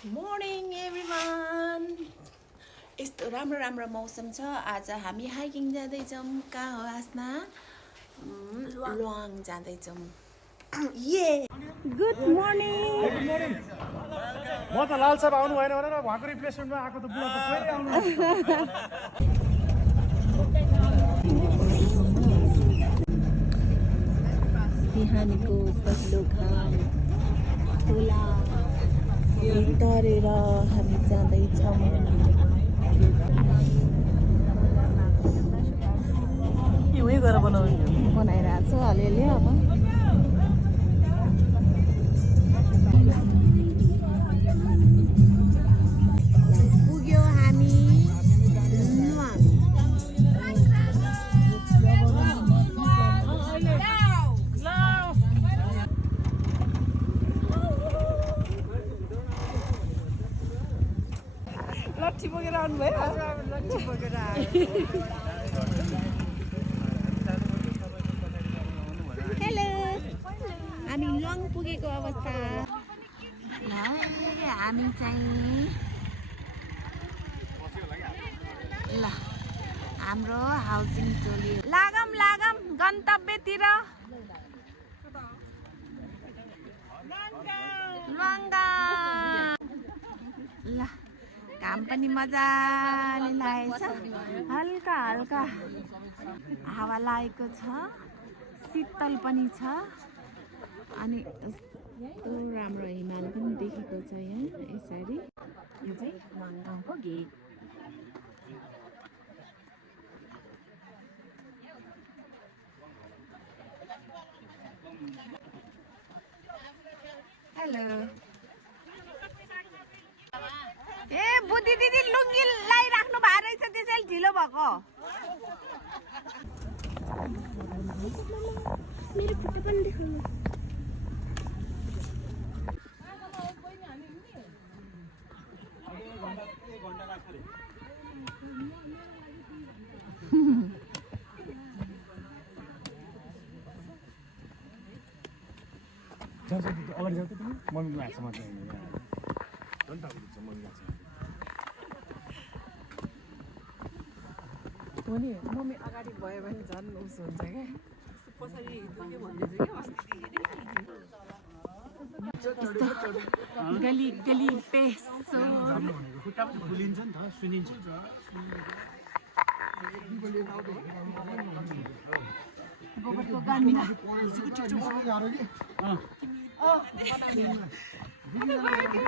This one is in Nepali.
Morning everyone. यस्तो राम्रो राम्रो मौसम छ। आज हामी हाइकिङ जाँदैछौँ। कहाँ हो आस्ना? लुवाङ जाँदैछौँ। ये गुड मर्निङ। म त लाल साहब आउनु भएन भनेर उहाँको रिप्लेसमेन्टमा आएको त बुढा त कहिले आउनु बिहानीको पहिलो घाम खोला तरेर हामी जाँदैछौँ। बनाइरहेको छु अलिअलि। अब पुग्यो हामी लुवाङ। लट्ठी बोकेर आउनुभयो? लट्ठी बोकेर हेलो, हामी लुवाङ पुगेको अवस्था। ल हामी चाहिँ ल हाम्रो हाउसिङ टोली लागम गन्तव्यतिर लुवाङ्गा। ल घाम पनि मजाले लागेछ, हल्का हल्का हावा लागेको छ, शीतल पनि छ अनि कस्तो राम्रो हिमाल पनि देखेको छ यहाँ यसरी। यो चाहिँ लुवाङ गाउँको गेट। हेलो। ए बुद्धि दिदी लुङ्गी लगाइराख्नु भएको रहेछ, त्यसैले ढिलो भएको। मेरो खुट्टा पनि देखाउनु। अगाडि जाऊ त तिमी मम्मीको हातसम्म चाहिँ झन् टाउको मम्मीको हातसम्म हो नि, मम्मी अगाडि भयो भने झन् उसो हुन्छ क्या। पछाडि दुख्यो भन्दैछ क्या अस्तिदेखि। गली गली पेसो खुट्टा पनि फुलिन्छ नि त, सुनिन्छ। गोबरको गान्ना